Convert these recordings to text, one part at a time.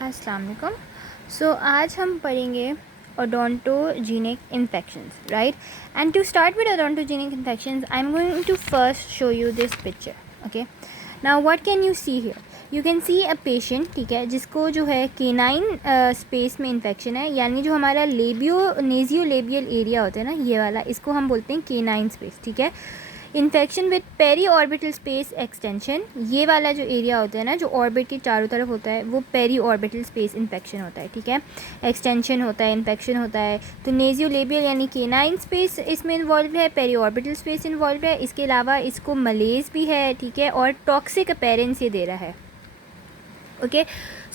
अस्सलाम वालेकुम। सो आज हम पढ़ेंगे odontogenic infections, right? And to start with odontogenic infections, I'm going to first show you this picture. Okay, now what can you see here? You can see a patient, ठीक है, जिसको जो है केनाइन स्पेस में infection है, यानी जो हमारा नेजियो लेबियल एरिया होता है ना, ये वाला, इसको हम बोलते हैं केनाइन स्पेस, ठीक है। Infection with periorbital space extension, ये वाला जो एरिया होता है ना, जो ऑर्बिट के चारों तरफ होता है, वो पेरी ऑर्बिटल स्पेस इन्फेक्शन होता है, ठीक है। एक्सटेंशन होता है, इन्फेक्शन होता है। तो नेजियोलेबियल यानी केनाइन स्पेस इसमें इन्वॉल्व है, पेरी ऑर्बिटल स्पेस इन्वॉल्व है। इसके अलावा इसको मलेज भी है, ठीक है, और टॉक्सिक अपीयरेंस ये दे रहा है। ओके,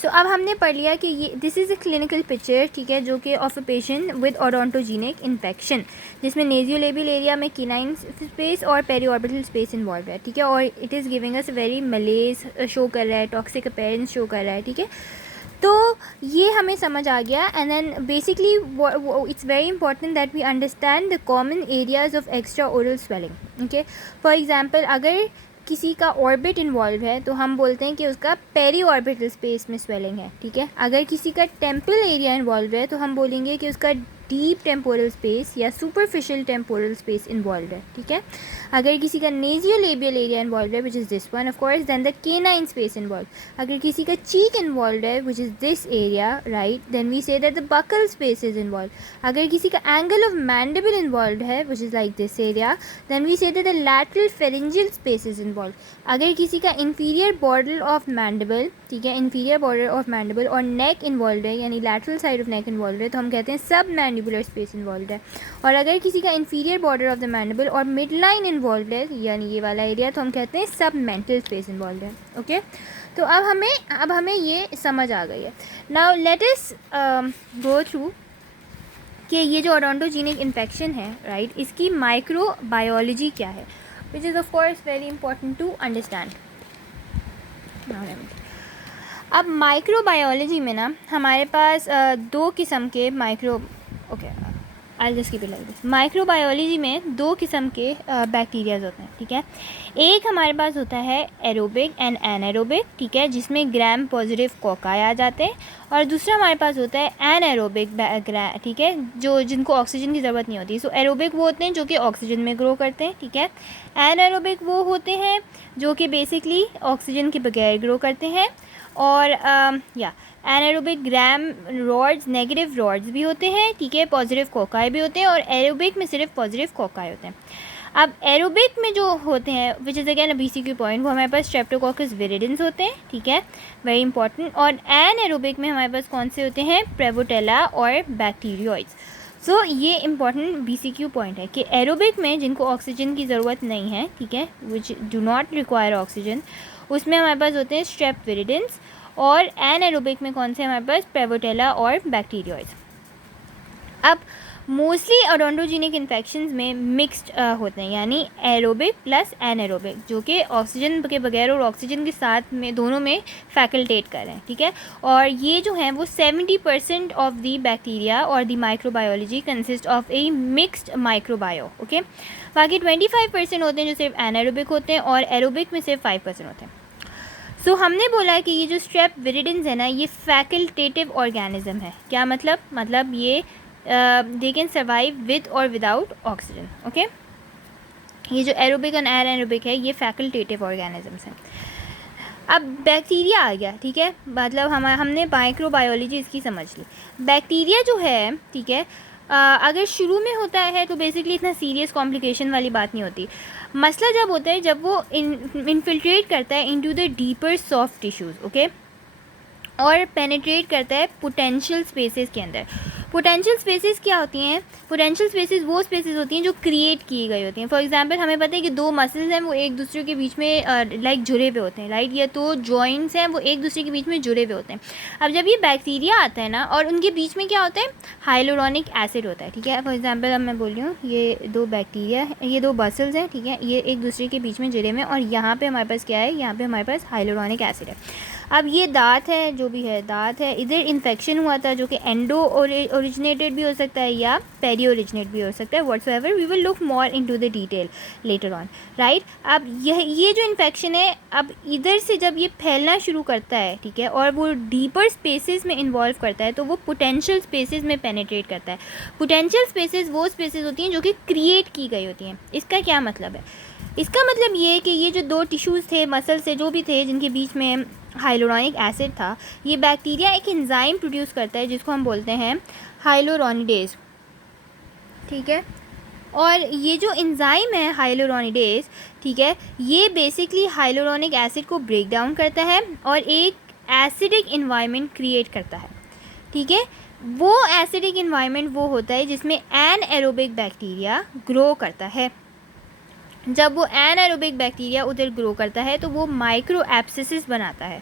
सो अब हमने पढ़ लिया कि ये this is a clinical picture, ठीक है, जो कि of a patient with odontogenic infection, जिसमें नेजियोलेबियल एरिया में केनाइन स्पेस और पेरीऑर्बिटल स्पेस इन्वॉल्व है, ठीक है, और it is giving us very मलेज show कर रहा है, टॉक्सिक अपीयरेंस शो कर रहा है, ठीक है। तो ये हमें समझ आ गया। And then basically it's very important that we understand the common areas of extra oral swelling. Okay, for example अगर किसी का ऑर्बिट इन्वॉल्व है तो हम बोलते हैं कि उसका पेरी ऑर्बिटल स्पेस में स्वेलिंग है, ठीक है। अगर किसी का टेम्पल एरिया इन्वॉल्व है तो हम बोलेंगे कि उसका डीप टेम्पोरल स्पेस या सुपरफिशियल टेम्पोरल स्पेस इन्वॉल्व है, ठीक है। अगर किसी का नेजियोलेबियल एरिया इन्वॉल्व है which is this one of course, then the canine space involve. अगर किसी का चीक इन्वॉल्व है which is this area, right, then we say that the buccal space is involve. अगर किसी का एंगल ऑफ मैंडिबल इन्वॉल्व है which is like this area, then we say that the lateral pharyngeal space is involve. अगर किसी का inferior border of mandible, ठीक है, inferior border of mandible और नेक इन्वॉल्व है, यानी lateral side of neck involve है, तो हम कहते हैं सब मैंडिबुलर स्पेस इन्वॉल्व है। और अगर किसी का inferior border of the mandible और मिड लाइन इन्वॉल्व है, यानी ये वाला एरिया, तो हम कहते हैं सब मेंटल स्पेस इन्वॉल्व है। ओके, तो अब हमें ये समझ आ गई है। Now let us go through कि ये जो ओडोंटोजेनिक इन्फेक्शन है, राइट, इसकी माइक्रोबायोलॉजी क्या है, which is of course very important to understand. अब माइक्रोबायोलॉजी में ना हमारे पास दो किस्म के माइक्रोबायोलॉजी में दो किस्म के बैक्टीरियाज होते हैं, ठीक है। एक हमारे पास होता है एरोबिक एंड एनारोबिक, ठीक है, जिसमें ग्राम पॉजिटिव कोकाई आ जाते हैं। और दूसरा हमारे पास होता है एनारोबिक, ठीक है, जिनको ऑक्सीजन की ज़रूरत नहीं होती। सो एरोबिक वो होते हैं जो कि ऑक्सीजन में ग्रो करते हैं, ठीक है। एनारोबिक वो होते हैं जो कि बेसिकली ऑक्सीजन के बगैर ग्रो करते हैं। और एनारोबिक ग्राम रॉड्स, नेगेटिव रॉड्स भी होते हैं, ठीक है, पॉजिटिव कोकाई भी होते हैं, और एरोबिक में सिर्फ पॉजिटिव कोकाई होते हैं। अब एरोबिक में जो होते हैं which is again BCQ point, वो हमारे पास स्ट्रेप्टोकोकस विरिडेंस होते हैं, ठीक है, वेरी इंपॉर्टेंट। और एनारोबिक में हमारे पास कौन से होते हैं, प्रेवोटेला और बैक्टीरियोइड्स। सो ये इंपॉर्टेंट BCQ पॉइंट है कि एरोबिक में जिनको ऑक्सीजन की ज़रूरत नहीं है, ठीक है, which do not require oxygen, उसमें हमारे पास होते हैं स्ट्रेप विरिडेंस। और एनारोबिक में कौन से हमारे पास, प्रेवोटेला और बैक्टीरियोइड्स। अब मोस्टली ओडोंटोजेनिक इन्फेक्शंस में मिक्स्ड होते हैं, यानी एरोबिक प्लस एनारोबिक, जो कि ऑक्सीजन के बगैर और ऑक्सीजन के साथ में दोनों में फैकल्टेट कर रहे हैं, ठीक है। और ये जो हैं वो 70% ऑफ द बैक्टीरिया और the microbiology consist of A mixed microbio. Okay, बाकी 25% होते हैं जो सिर्फ एनारोबिक होते हैं, और एरोबिक में सिर्फ 5% होते हैं। सो हमने बोला है कि ये जो स्ट्रेप विरिडेंस है ना, ये फैकल्टेटिव ऑर्गेनिज्म है। क्या मतलब ये दे कैन सर्वाइव विद और विदाउट ऑक्सीजन। ओके, ये जो एरोबिक और एनारोबिक है ये फैकल्टेटिव ऑर्गेनिजम्स हैं। अब बैक्टीरिया आ गया, ठीक है, मतलब हमने माइक्रोबायोलॉजी इसकी समझ ली। बैक्टीरिया जो है, ठीक है, अगर शुरू में होता है तो बेसिकली इतना सीरियस कॉम्प्लिकेशन वाली बात नहीं होती। मसला जब होता है जब वो इन्फिल्ट्रेट करता है into the deeper soft tissues, okay, और पेनिट्रेट करता है पोटेंशियल स्पेसेस के अंदर। पोटेंशियल स्पेसेस क्या होती हैं, पोटेंशियल स्पेसेस वो स्पेसेस होती हैं जो क्रिएट की गई होती हैं। फॉर एग्जांपल हमें पता है कि दो मसल्स हैं वो एक दूसरे के बीच में लाइक जुड़े हुए होते हैं, राइट, या तो जॉइंट्स हैं वो एक दूसरे के बीच में जुड़े हुए होते हैं। अब जब ये बैक्टीरिया आता है ना, और उनके बीच में क्या होता है, हाइलोरॉनिक एसिड होता है, ठीक है। फॉर एग्जाम्पल अब मैं बोल रही हूँ, ये दो बैक्टीरिया, ये दो मसल्स हैं, ठीक है, ये एक दूसरे के बीच में जुड़े हुए हैं, और यहाँ पर हमारे पास क्या है, यहाँ पर हमारे पास हाइलोरॉनिक एसिड है। अब ये दांत है, जो भी है दांत है, इधर इन्फेक्शन हुआ था जो कि एंडो ओरिजिनेटेड भी हो सकता है या पेरी ओरिजिनेट भी हो सकता है, whatsoever we will look more into the detail later on, right. अब ये जो इन्फेक्शन है, अब इधर से जब ये फैलना शुरू करता है, ठीक है, और वो डीपर स्पेसेस में इन्वॉल्व करता है, तो वो पोटेंशियल स्पेसेस में पेनिट्रेट करता है। पोटेंशियल स्पेसेस वो स्पेसेस होती हैं जो कि क्रिएट की गई होती हैं। इसका क्या मतलब है? इसका मतलब ये है कि ये जो दो टिश्यूज़ थे, मसल से जो भी थे, जिनके बीच में हाइलोरॉनिक एसिड था, ये बैक्टीरिया एक एंजाइम प्रोड्यूस करता है जिसको हम बोलते हैं हाइलोरॉनिडेज, ठीक है। और ये जो एंजाइम है हाइलोरॉनिडेज, ठीक है, ये बेसिकली हाइलोरॉनिक एसिड को ब्रेक डाउन करता है और एक एसिडिक इन्वायरमेंट क्रिएट करता है, ठीक है। वो एसिडिक इन्वायरमेंट वो होता है जिसमें एनएरोबिक बैक्टीरिया ग्रो करता है। जब वो एनारोबिक बैक्टीरिया उधर ग्रो करता है तो वो माइक्रो एब्सिसिस बनाता है।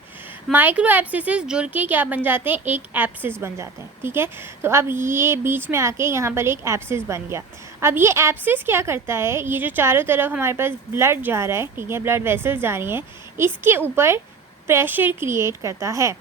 माइक्रो एब्सिसिस जुड़ के क्या बन जाते हैं? एक एब्सिस बन जाते हैं, ठीक है। तो अब ये बीच में आके यहाँ पर एक एब्सिस बन गया। अब ये एब्सिस क्या करता है? ये जो चारों तरफ हमारे पास ब्लड जा रहा है, ठीक है, ब्लड वेसल्स जा रही हैं, इसके ऊपर प्रेशर क्रिएट करता है।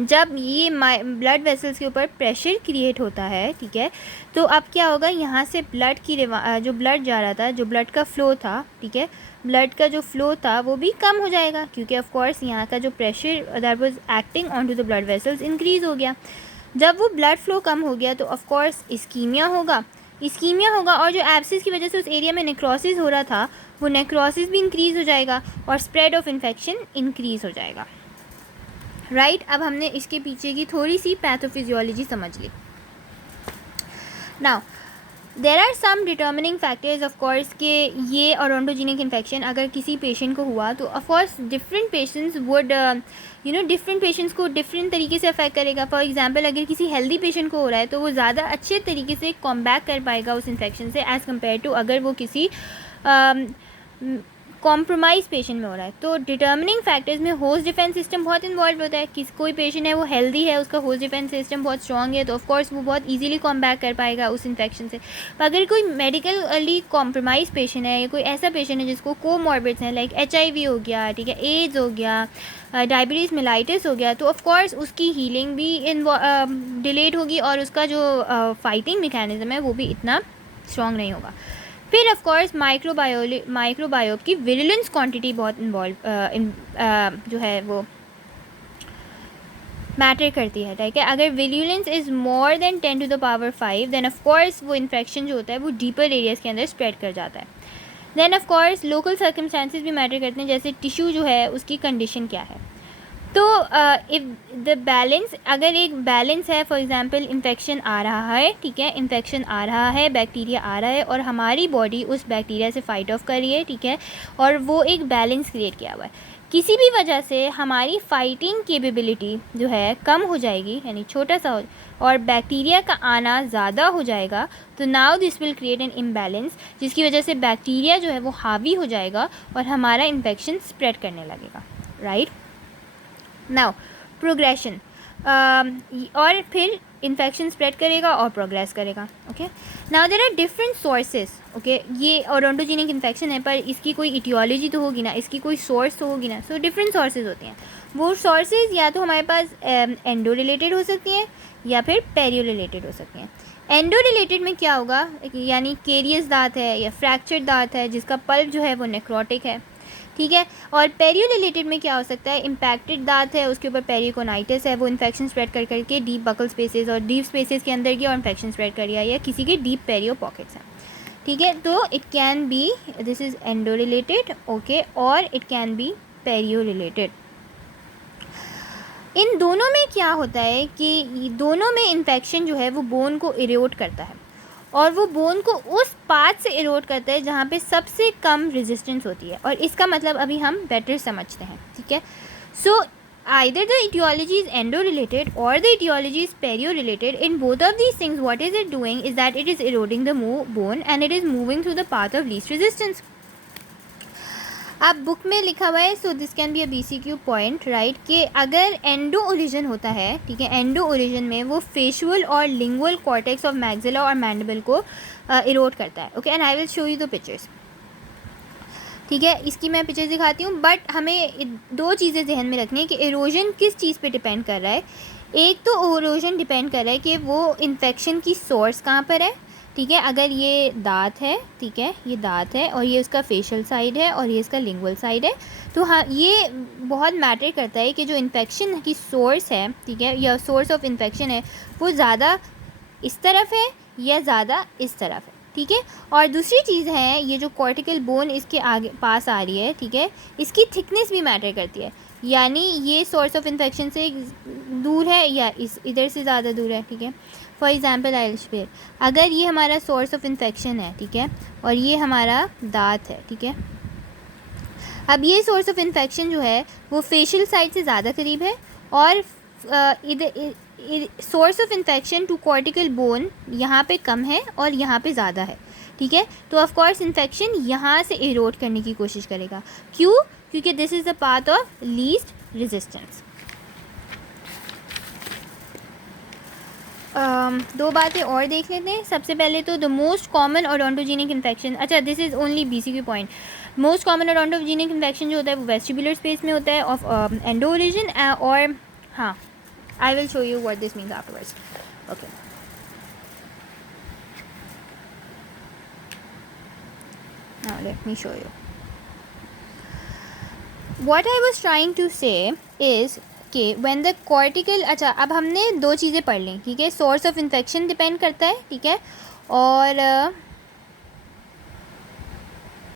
जब ये ब्लड वेसल्स के ऊपर प्रेशर क्रिएट होता है, ठीक है, तो अब क्या होगा? यहाँ से ब्लड की जो ब्लड जा रहा था, जो ब्लड का फ़्लो था, ठीक है, ब्लड का जो फ़्लो था वो भी कम हो जाएगा, क्योंकि ऑफ कोर्स यहाँ का जो pressure that was acting on to the blood vessels increase हो गया। जब वो ब्लड फ्लो कम हो गया तो ऑफ कोर्स इस्कीमिया होगा और जो एब्सिस की वजह से उस एरिया में नेक्रोसिस हो रहा था, वो नेक्रोसिस भी इंक्रीज़ हो जाएगा और स्प्रेड ऑफ इन्फेक्शन इंक्रीज़ हो जाएगा, राइट। अब हमने इसके पीछे की थोड़ी सी पैथोफिजियोलॉजी समझ ली। Now there are some determining factors of course के ये ओडोंटोजेनिक इन्फेक्शन अगर किसी पेशेंट को हुआ तो of course different patients would different patients को डिफरेंट तरीके से अफेक्ट करेगा। फॉर एग्जांपल, अगर किसी हेल्दी पेशेंट को हो रहा है तो वो ज़्यादा अच्छे तरीके से कॉम्बैट कर पाएगा उस इन्फेक्शन से एज़ कम्पेयर टू अगर वो किसी कॉम्प्रोमाइज़ पेशेंट में हो रहा है। तो डिटर्मिनिंग फैक्टर्स में होस्ट डिफेंस सिस्टम बहुत इन्वॉल्व होता है। कोई पेशेंट है वो हेल्दी है, उसका होस्ट डिफेंस सिस्टम बहुत स्ट्रॉन्ग है, तो ऑफ कोर्स वो बहुत इजीली कॉम्बैट कर पाएगा उस इन्फेक्शन से। अगर कोई मेडिकली कॉम्प्रोमाइज़ पेशेंट है या कोई ऐसा पेशेंट है जिसको कोमॉर्बिड्स हैं, लाइक HIV हो गया, ठीक है, एड्स हो गया, डायबिटीज़ मेलाइटिस हो गया, तो ऑफ कोर्स उसकी हीलिंग भी डिलेड होगी और उसका जो फाइटिंग मैकेनिज्म है वो भी इतना स्ट्रॉन्ग नहीं होगा। फिर ऑफ कोर्स माइक्रोबायोम की विरुलेंस क्वांटिटी बहुत जो है वो मैटर करती है, ठीक है। अगर virulence is more then 10 to the power 5 then of course वो इन्फेक्शन जो होता है वो डीपर एरियाज़ के अंदर स्प्रेड कर जाता है। Then of course local circumstances भी मैटर करते हैं, जैसे टिश्यू जो है उसकी कंडीशन क्या है। तो इफ़ द बैलेंस, अगर एक बैलेंस है, फॉर एग्जांपल इन्फेक्शन आ रहा है, ठीक है, इन्फेक्शन आ रहा है, बैक्टीरिया आ रहा है और हमारी बॉडी उस बैक्टीरिया से फाइट ऑफ कर रही है, ठीक है, और वो एक बैलेंस क्रिएट किया हुआ है। किसी भी वजह से हमारी फाइटिंग कैपेबिलिटी जो है कम हो जाएगी, यानी छोटा सा और बैक्टीरिया का आना ज़्यादा हो जाएगा, तो now this will create an imbalance, जिसकी वजह से बैक्टीरिया जो है वो हावी हो जाएगा और हमारा इन्फेक्शन स्प्रेड करने लगेगा, राइट। नाउ प्रोग्रेशन, और फिर इन्फेक्शन स्प्रेड करेगा और प्रोग्रेस करेगा, okay. Now there are different sources, okay. ये ओडोंटोजेनिक इन्फेक्शन है पर इसकी कोई इटियोलॉजी तो होगी ना, इसकी कोई सोर्स तो होगी ना। सो डिफरेंट सोर्सेज होते हैं। वो सोर्सेज या तो हमारे पास एंडो रिलेटेड हो सकती हैं या फिर पेरियो रिलेटेड हो सकती हैं। एंडो रिलेटेड में क्या होगा, यानी केरियस दांत है या फ्रैक्चर्ड दांत है जिसका पल्प जो है वो नेक्रोटिक है, ठीक है। और पेरियो रिलेटेड में क्या हो सकता है, इम्पैक्टेड दांत है, उसके ऊपर पेरिकोनाइटिस है, वो इन्फेक्शन स्प्रेड कर करके डीप बकल स्पेसेस और डीप स्पेसेस के अंदर गया और इन्फेक्शन स्प्रेड कर गया, या किसी के डीप पेरियो पॉकेट्स हैं, ठीक है। तो it can be, this is endo related, okay, और it can be perio related. इन दोनों में क्या होता है कि दोनों में इन्फेक्शन जो है वो बोन को इरोड करता है और वो बोन को उस पार्ट से इरोड करता है जहाँ पे सबसे कम रेजिस्टेंस होती है, और इसका मतलब अभी हम बेटर समझते हैं, ठीक है। सो either the etiology is endo related or the etiology is perio related. In both of these things, what is it doing is that it is eroding the bone and it is moving through the path of least resistance. अब book में लिखा हुआ है, so this can be a BCQ point, right, कि अगर endo origin होता है, ठीक है, एंडो ओरिजिन में वो फेशियल और लिंगुअल कॉर्टेक्स ऑफ मैक्सिला और मैंडिबल को इरोड करता है, okay, and I will show you the pictures. ठीक है, इसकी मैं पिक्चर दिखाती हूँ, बट हमें दो चीज़ें जहन में रखनी है कि इरोजन किस चीज़ पे डिपेंड कर रहा है। एक तो इरोजन डिपेंड कर रहा है कि वो इन्फेक्शन की सोर्स कहाँ पर है। ठीक है, अगर ये दांत है, ठीक है, ये दांत है और ये उसका फेशियल साइड है और ये इसका लिंगुअल साइड है, तो हाँ ये बहुत मैटर करता है कि जो इन्फेक्शन की सोर्स है, ठीक है, या सोर्स ऑफ इन्फेक्शन है, वो ज़्यादा इस तरफ है या ज़्यादा इस तरफ है। ठीक है, और दूसरी चीज़ है ये जो कॉर्टिकल बोन इसके आगे पास आ रही है, ठीक है, इसकी थिकनेस भी मैटर करती है, यानी ये सोर्स ऑफ इन्फेक्शन से दूर है या इस इधर से ज़्यादा दूर है। ठीक है, for example I will share, अगर ये हमारा सोर्स ऑफ इन्फेक्शन है, ठीक है, और ये हमारा दांत है, ठीक है, अब ये सोर्स ऑफ इन्फेक्शन जो है वो फेशियल साइड से ज़्यादा करीब है और इधर source of infection to cortical bone यहाँ पे कम है और यहाँ पे ज़्यादा है। ठीक है, तो ऑफ कोर्स इन्फेक्शन यहाँ से इरोड करने की कोशिश करेगा। क्यों? क्योंकि this is the path of least resistance. दो बातें और देख लेते हैं। सबसे पहले तो the most common odontogenic infection, अच्छा this is only BCQ point. Most common odontogenic infection जो होता है वो वेस्टिबुलर स्पेस में होता है ऑफ एंडो ओरिजिन, और हाँ I will show you what this means afterwards. Okay. Now let me show you. What I was trying to say is कि when the cortical, अच्छा अब हमने दो चीज़ें पढ़ ली, ठीक है, सोर्स ऑफ इन्फेक्शन डिपेंड करता है, ठीक है, और